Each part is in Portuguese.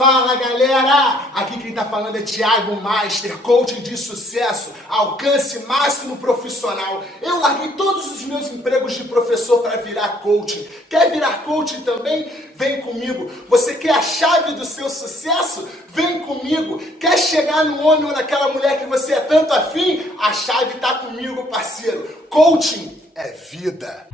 Fala galera, aqui quem tá falando é Thiago Master, coach de sucesso, alcance máximo profissional. Eu larguei todos os meus empregos de professor para virar coaching. Quer virar coaching também? Vem comigo. Você quer a chave do seu sucesso? Vem comigo. Quer chegar no homem ou naquela mulher que você é tanto afim? A chave tá comigo, parceiro. Coaching é vida.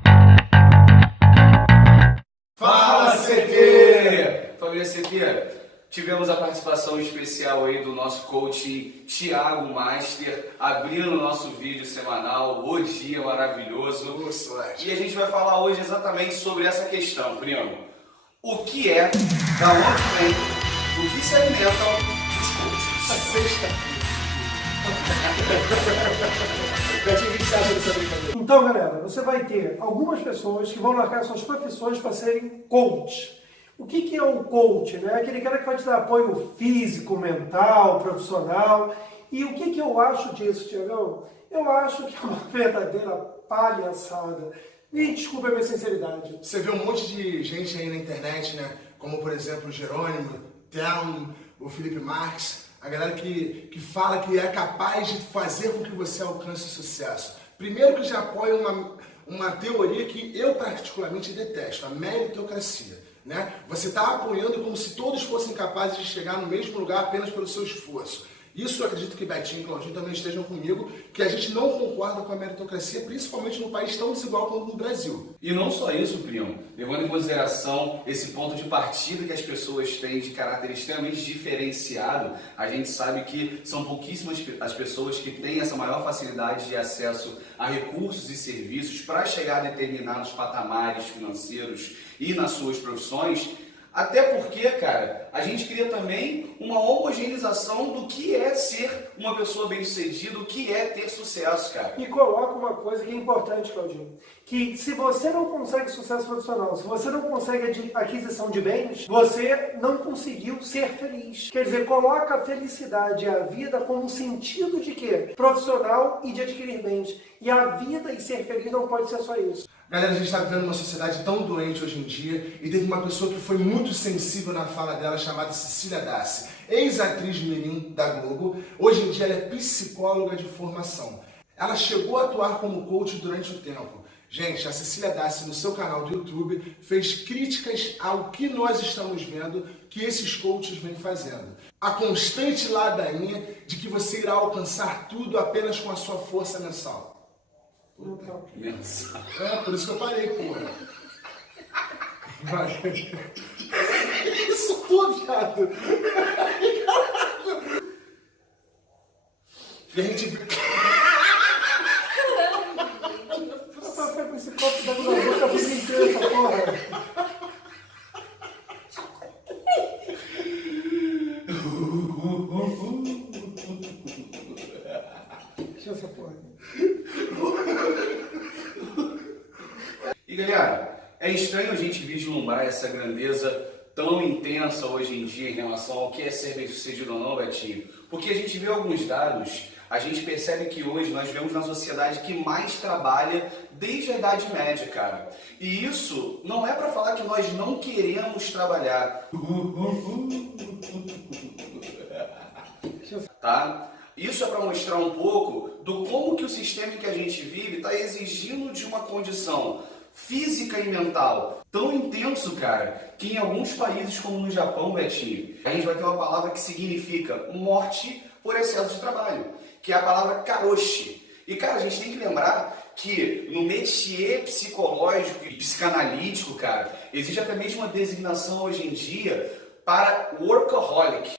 Fala, CT! Família CT, tivemos a participação especial aí do nosso coach Thiago Master, abrindo o nosso vídeo semanal, o dia maravilhoso. E a gente vai falar hoje exatamente sobre essa questão, primo. O que é, da onde vem, o que se alimentam os coaches? Sexta-feira. Então, galera, você vai ter algumas pessoas que vão largar suas profissões para serem coach. O que é o coach? Né? Aquele cara que vai te dar apoio físico, mental, profissional. E o que eu acho disso, Tiagão? Eu acho que é uma verdadeira palhaçada. Me desculpa a minha sinceridade. Você vê um monte de gente aí na internet, né? Como, por exemplo, o Jerônimo, Telmo, o Felipe Marques, a galera que fala que é capaz de fazer com que você alcance sucesso. Primeiro que já apoia uma teoria que eu particularmente detesto, a meritocracia. Né? Você está apoiando como se todos fossem capazes de chegar no mesmo lugar apenas pelo seu esforço. Isso eu acredito que Betinho e Claudinho também estejam comigo, que a gente não concorda com a meritocracia, principalmente num país tão desigual quanto no Brasil. E não só isso, primo, levando em consideração esse ponto de partida que as pessoas têm de caráter extremamente diferenciado, a gente sabe que são pouquíssimas as pessoas que têm essa maior facilidade de acesso a recursos e serviços para chegar a determinados patamares financeiros e nas suas profissões. Até porque, cara, a gente cria também uma homogeneização do que é ser uma pessoa bem-sucedida, o que é ter sucesso, cara. E coloca uma coisa que é importante, Claudinho, que se você não consegue sucesso profissional, se você não consegue aquisição de bens, você não conseguiu ser feliz. Quer dizer, coloca a felicidade e a vida como um sentido de quê? Profissional e de adquirir bens. E a vida e ser feliz não pode ser só isso. Galera, a gente está vivendo uma sociedade tão doente hoje em dia e teve uma pessoa que foi muito sensível na fala dela, chamada Cecília Dassi, ex-atriz mirim da Globo. Hoje em dia ela é psicóloga de formação. Ela chegou a atuar como coach durante o tempo. Gente, a Cecília Dassi no seu canal do YouTube fez críticas ao que nós estamos vendo que esses coaches vêm fazendo. A constante ladainha de que você irá alcançar tudo apenas com a sua força mensal. É, por isso que eu parei, porra. Vai. Isso, pô, viado. E a gente... Só pega esse copo da minha boca a vida inteira, essa porra. Deixa essa porra. E galera, é estranho a gente vislumbrar essa grandeza tão intensa hoje em dia em relação ao que é ser bem-sucedido ou não, Betinho, porque a gente vê alguns dados, a gente percebe que hoje nós vivemos na sociedade que mais trabalha desde a Idade Média, cara. E isso não é para falar que nós não queremos trabalhar, tá? Isso é para mostrar um pouco do como que o sistema em que a gente vive está exigindo de uma condição física e mental tão intenso, cara, que em alguns países como no Japão, Betinho, a gente vai ter uma palavra que significa morte por excesso de trabalho, que é a palavra karoshi. E, cara, a gente tem que lembrar que no métier psicológico e psicanalítico, cara, existe até mesmo uma designação hoje em dia para workaholic.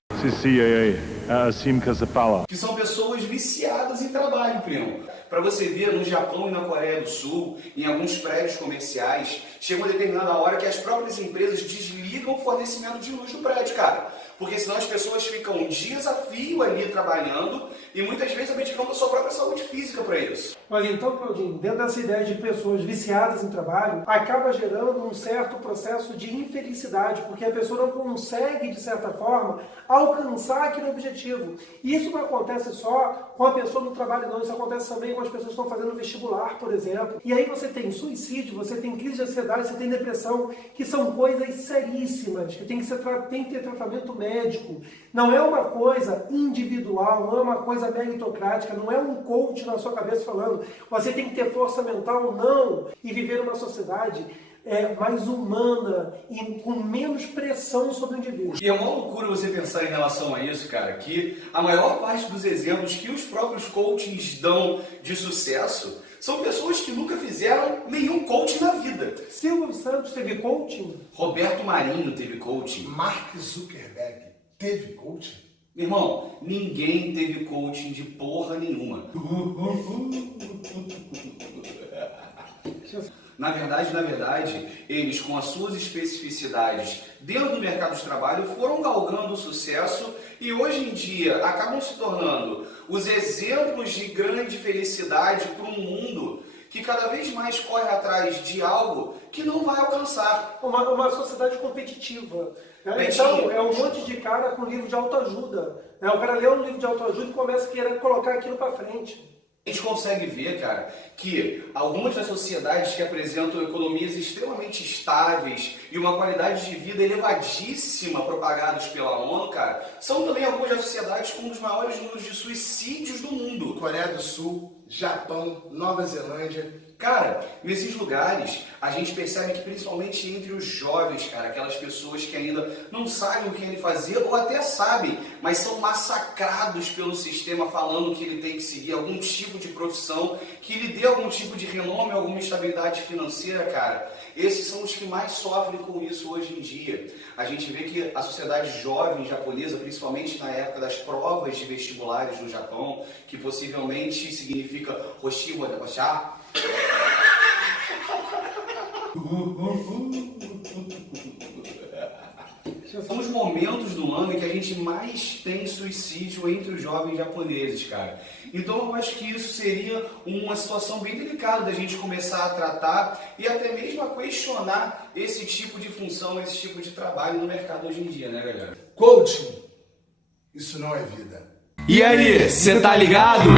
Que são pessoas viciadas em trabalho, primo. Para você ver, no Japão e na Coreia do Sul, em alguns prédios comerciais, chega uma determinada hora que as próprias empresas desligam o fornecimento de luz do prédio, cara. Porque senão as pessoas ficam dias a fio ali trabalhando e muitas vezes abdicando da sua própria saúde física para isso. Mas então, Claudinho, dentro dessa ideia de pessoas viciadas em trabalho, acaba gerando um certo processo de infelicidade, porque a pessoa não consegue, de certa forma, alcançar aquele objetivo. E isso não acontece só com a pessoa no trabalho, não. Isso acontece também com as pessoas que estão fazendo vestibular, por exemplo. E aí você tem suicídio, você tem crise de ansiedade, você tem depressão, que são coisas seríssimas, que tem que ter tratamento médico médico. Não é uma coisa individual, não é uma coisa meritocrática, não é um coach na sua cabeça falando você tem que ter força mental, não, e viver numa sociedade mais humana e com menos pressão sobre o indivíduo. E é uma loucura você pensar em relação a isso, cara, que a maior parte dos exemplos que os próprios coachings dão de sucesso são pessoas que nunca fizeram nenhum coaching na vida. Silvio Santos teve coaching? Roberto Marinho teve coaching. Mark Zuckerberg teve coaching? Meu irmão, ninguém teve coaching de porra nenhuma. Na verdade, eles com as suas especificidades dentro do mercado de trabalho foram galgando o sucesso e hoje em dia acabam se tornando os exemplos de grande felicidade para um mundo que cada vez mais corre atrás de algo que não vai alcançar. Uma sociedade competitiva. Né? Então, é um monte de cara com livro de autoajuda. Né? O cara lê um livro de autoajuda e começa a querer colocar aquilo para frente. A gente consegue ver, cara, que algumas das sociedades que apresentam economias extremamente estáveis e uma qualidade de vida elevadíssima propagados pela ONU, cara, são também algumas das sociedades com um dos maiores números de suicídios do mundo. Coreia do Sul, Japão, Nova Zelândia. Cara, nesses lugares, a gente percebe que principalmente entre os jovens, cara, aquelas pessoas que ainda não sabem o que querem fazer ou até sabem, mas são massacrados pelo sistema falando que ele tem que seguir algum tipo de profissão, que lhe dê algum tipo de renome, alguma estabilidade financeira, cara. Esses são os que mais sofrem com isso hoje em dia. A gente vê que a sociedade jovem japonesa, principalmente na época das provas de vestibulares no Japão, que possivelmente significa Hoshiwa da Bachá, são os momentos do ano em que a gente mais tem suicídio entre os jovens japoneses, cara. Então eu acho que isso seria uma situação bem delicada da gente começar a tratar e até mesmo a questionar esse tipo de função, esse tipo de trabalho no mercado hoje em dia, né, galera? Coaching, isso não é vida. E aí, cê tá ligado?